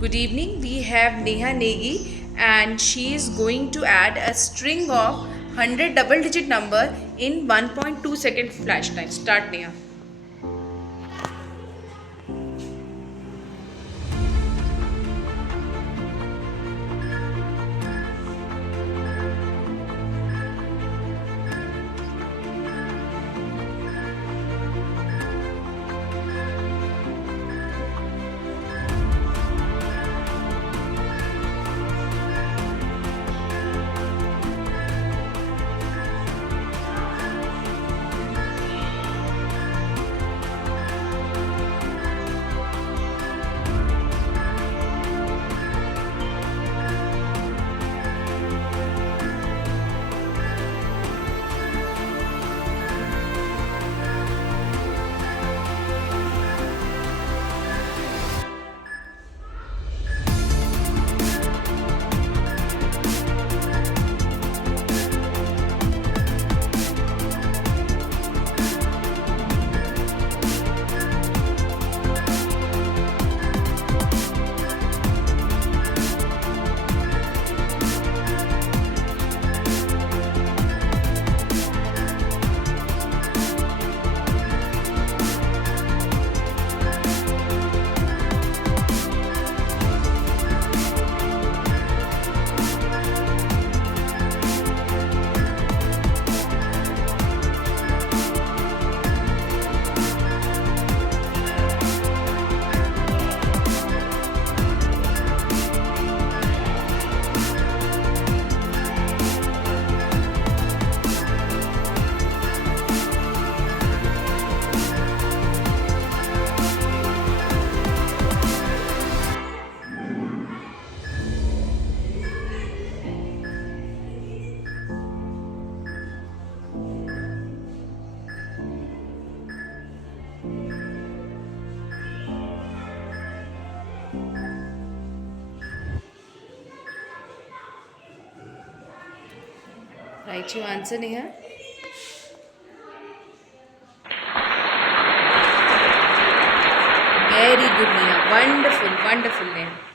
Good evening. We have Neha Negi and she is going to add a string of 100 double digit number in 1.2 second flash time. Start, Neha. Write your answer, Neha. Very good, Neha. Wonderful, wonderful, Neha.